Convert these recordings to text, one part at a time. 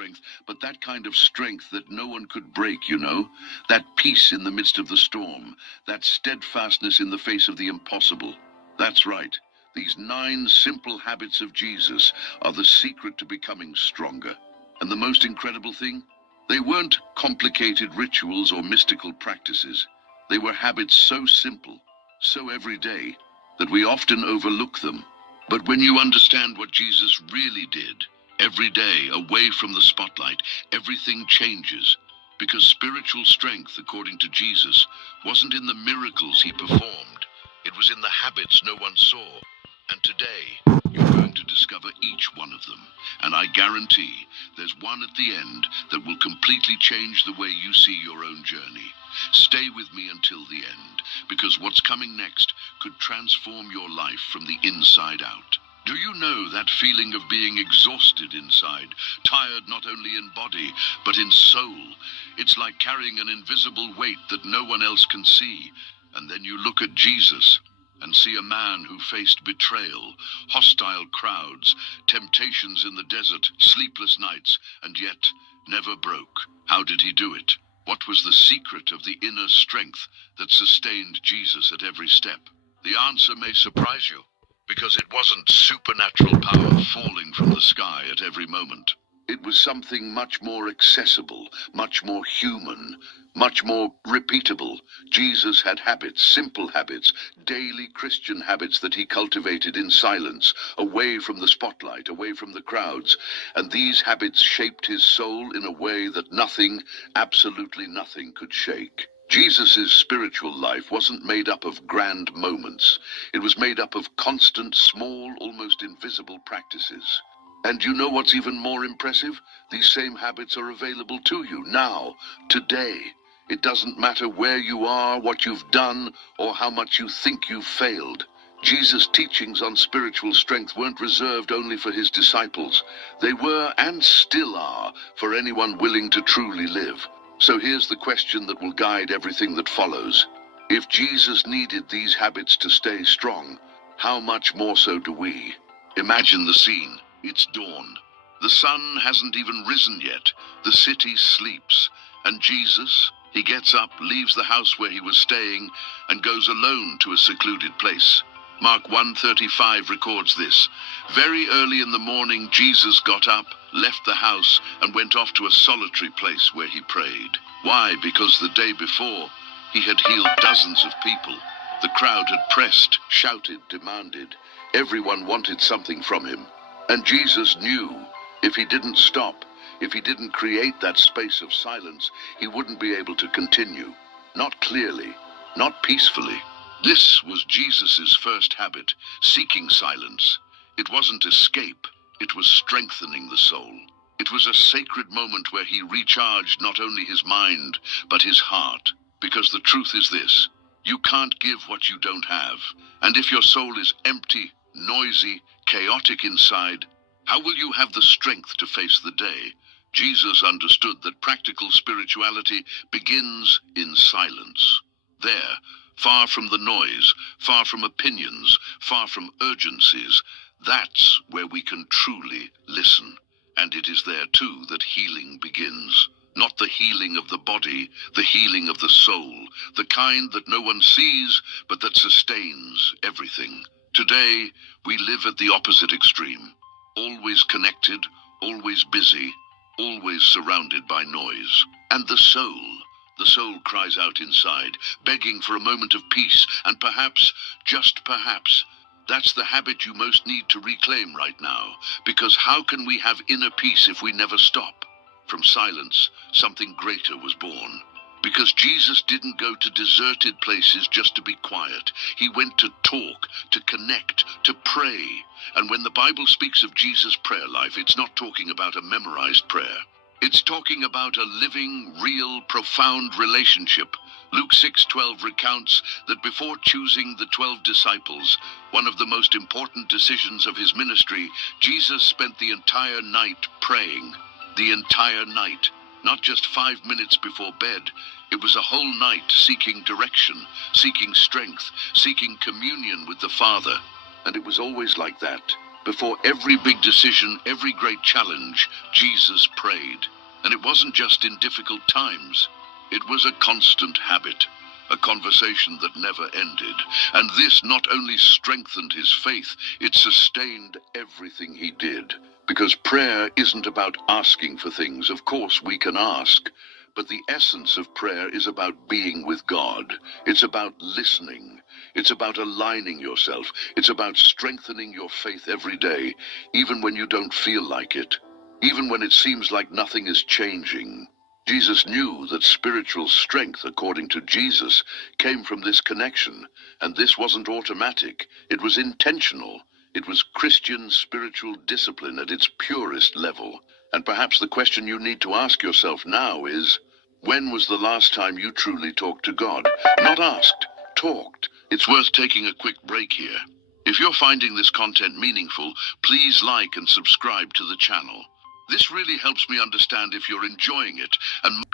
strength, but that kind of strength that no one could break, you know? That peace in the midst of the storm, that steadfastness in the face of the impossible. That's right. These 9 simple habits of Jesus are the secret to becoming stronger. And the most incredible thing? They weren't complicated rituals or mystical practices. They were habits so simple, so everyday, that we often overlook them. But when you understand what Jesus really did, every day, away from the spotlight, everything changes. Because spiritual strength, according to Jesus, wasn't in the miracles he performed. It was in the habits no one saw. And today, you're going to discover each one of them. And I guarantee there's one at the end that will completely change the way you see your own journey. Stay with me until the end, because what's coming next could transform your life from the inside out. Do you know that feeling of being exhausted inside, tired not only in body, but in soul? It's like carrying an invisible weight that no one else can see. And then you look at Jesus and see a man who faced betrayal, hostile crowds, temptations in the desert, sleepless nights, and yet never broke. How did he do it? What was the secret of the inner strength that sustained Jesus at every step? The answer may surprise you, because it wasn't supernatural power falling from the sky at every moment. It was something much more accessible, much more human, much more repeatable. Jesus had habits, simple habits, daily Christian habits that he cultivated in silence, away from the spotlight, away from the crowds. And these habits shaped his soul in a way that nothing, absolutely nothing, could shake. Jesus' spiritual life wasn't made up of grand moments. It was made up of constant, small, almost invisible practices. And you know what's even more impressive? These same habits are available to you now, today. It doesn't matter where you are, what you've done, or how much you think you've failed. Jesus' teachings on spiritual strength weren't reserved only for his disciples. They were, and still are, for anyone willing to truly live. So here's the question that will guide everything that follows. If Jesus needed these habits to stay strong, how much more so do we? Imagine the scene. It's dawn. The sun hasn't even risen yet. The city sleeps. And Jesus, he gets up, leaves the house where he was staying, and goes alone to a secluded place. Mark 1:35 records this. Very early in the morning, Jesus got up, left the house, and went off to a solitary place where he prayed. Why? Because the day before, he had healed dozens of people. The crowd had pressed, shouted, demanded. Everyone wanted something from him. And Jesus knew if he didn't stop, if he didn't create that space of silence, he wouldn't be able to continue. Not clearly, not peacefully. This was Jesus' first habit, seeking silence. It wasn't escape, it was strengthening the soul. It was a sacred moment where he recharged not only his mind, but his heart. Because the truth is this, you can't give what you don't have. And if your soul is empty, noisy, chaotic inside, how will you have the strength to face the day? Jesus understood that practical spirituality begins in silence. There, far from the noise, far from opinions, far from urgencies, that's where we can truly listen. And it is there too that healing begins. Not the healing of the body, the healing of the soul, the kind that no one sees, but that sustains everything. Today, we live at the opposite extreme. Always connected, always busy, always surrounded by noise. And the soul cries out inside, begging for a moment of peace, and perhaps, just perhaps, that's the habit you most need to reclaim right now. Because how can we have inner peace if we never stop? From silence, something greater was born. Because Jesus didn't go to deserted places just to be quiet. He went to talk, to connect, to pray. And when the Bible speaks of Jesus' prayer life, it's not talking about a memorized prayer. It's talking about a living, real, profound relationship. Luke 6:12 recounts that before choosing the 12 disciples, one of the most important decisions of his ministry, Jesus spent the entire night praying. The entire night. Not just 5 minutes before bed. It was a whole night seeking direction, seeking strength, seeking communion with the Father. And it was always like that. Before every big decision, every great challenge, Jesus prayed. And it wasn't just in difficult times. It was a constant habit, a conversation that never ended. And this not only strengthened his faith, it sustained everything he did. Because prayer isn't about asking for things. Of course, we can ask. But the essence of prayer is about being with God. It's about listening. It's about aligning yourself. It's about strengthening your faith every day, even when you don't feel like it, even when it seems like nothing is changing. Jesus knew that spiritual strength, according to Jesus, came from this connection, and this wasn't automatic. It was intentional. It was Christian spiritual discipline at its purest level. And perhaps the question you need to ask yourself now is, when was the last time you truly talked to God? Not asked, talked. It's worth taking a quick break here. If you're finding this content meaningful, please like and subscribe to the channel. This really helps me understand if you're enjoying it, and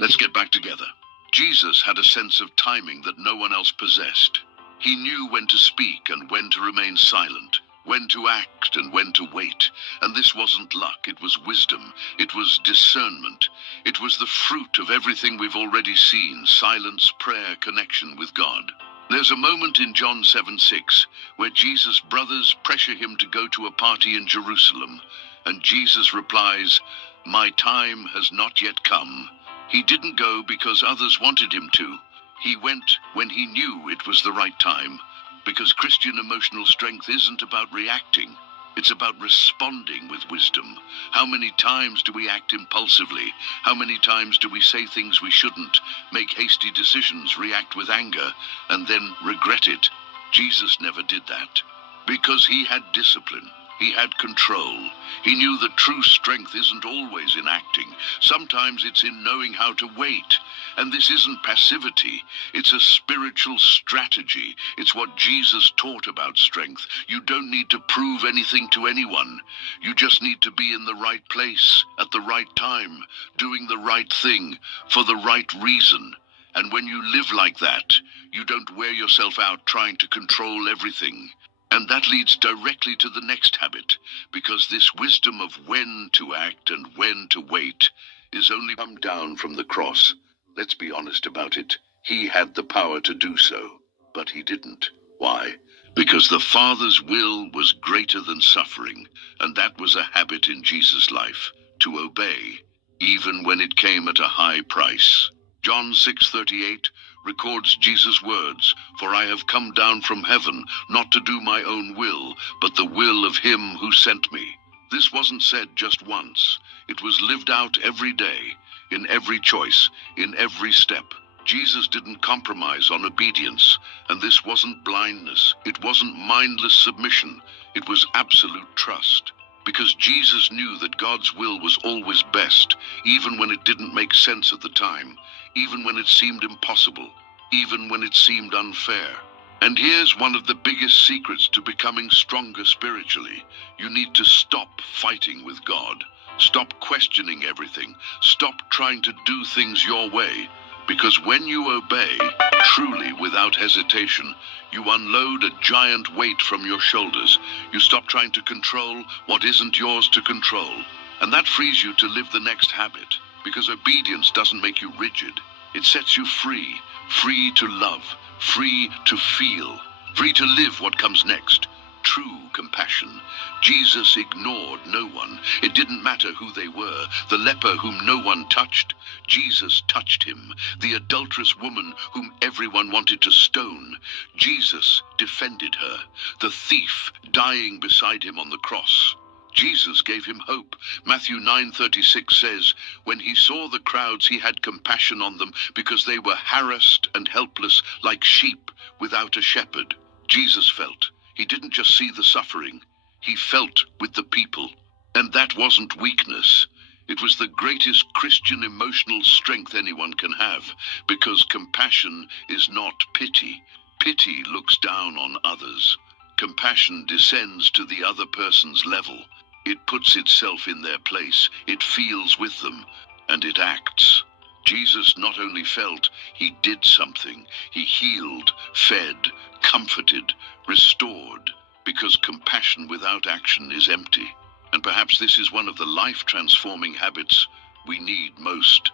let's get back together. Jesus had a sense of timing that no one else possessed. He knew when to speak and when to remain silent, when to act and when to wait. And this wasn't luck, it was wisdom, it was discernment. It was the fruit of everything we've already seen: silence, prayer, connection with God. There's a moment in John 7:6 where Jesus' brothers pressure him to go to a party in Jerusalem, and Jesus replies, "My time has not yet come." He didn't go because others wanted him to. He went when he knew it was the right time. Because Christian emotional strength isn't about reacting. It's about responding with wisdom. How many times do we act impulsively? How many times do we say things we shouldn't, make hasty decisions, react with anger, and then regret it? Jesus never did that. Because he had discipline. He had control. He knew that true strength isn't always in acting. Sometimes it's in knowing how to wait. And this isn't passivity. It's a spiritual strategy. It's what Jesus taught about strength. You don't need to prove anything to anyone. You just need to be in the right place, at the right time, doing the right thing, for the right reason. And when you live like that, you don't wear yourself out trying to control everything. And that leads directly to the next habit, because this wisdom of when to act and when to wait is only come down from the cross. Let's be honest about it. He had the power to do so, but he didn't. Why? Because the Father's will was greater than suffering, and that was a habit in Jesus' life, to obey, even when it came at a high price. John 6:38 records Jesus' words, "For I have come down from heaven, not to do my own will, but the will of him who sent me." This wasn't said just once. It was lived out every day, in every choice, in every step. Jesus didn't compromise on obedience, and this wasn't blindness. It wasn't mindless submission. It was absolute trust. Because Jesus knew that God's will was always best, even when it didn't make sense at the time, even when it seemed impossible, even when it seemed unfair. And here's one of the biggest secrets to becoming stronger spiritually. You need to stop fighting with God. Stop questioning everything. Stop trying to do things your way. Because when you obey, truly without hesitation, you unload a giant weight from your shoulders. You stop trying to control what isn't yours to control. And that frees you to live the next habit. Because obedience doesn't make you rigid. It sets you free. Free to love. Free to feel. Free to live what comes next. true compassion. Jesus ignored no one. It didn't matter who they were. The leper whom no one touched, Jesus touched him. The adulterous woman whom everyone wanted to stone, Jesus defended her. The thief dying beside him on the cross, Jesus gave him hope. Matthew 9:36 says, when he saw the crowds, he had compassion on them because they were harassed and helpless like sheep without a shepherd. Jesus felt. He didn't just see the suffering. He felt with the people. And that wasn't weakness. It was the greatest Christian emotional strength anyone can have, because compassion is not pity. Pity looks down on others. Compassion descends to the other person's level. It puts itself in their place, it feels with them, and it acts. Jesus not only felt, he did something. He healed, fed, comforted, restored, because compassion without action is empty. And perhaps this is one of the life-transforming habits we need most.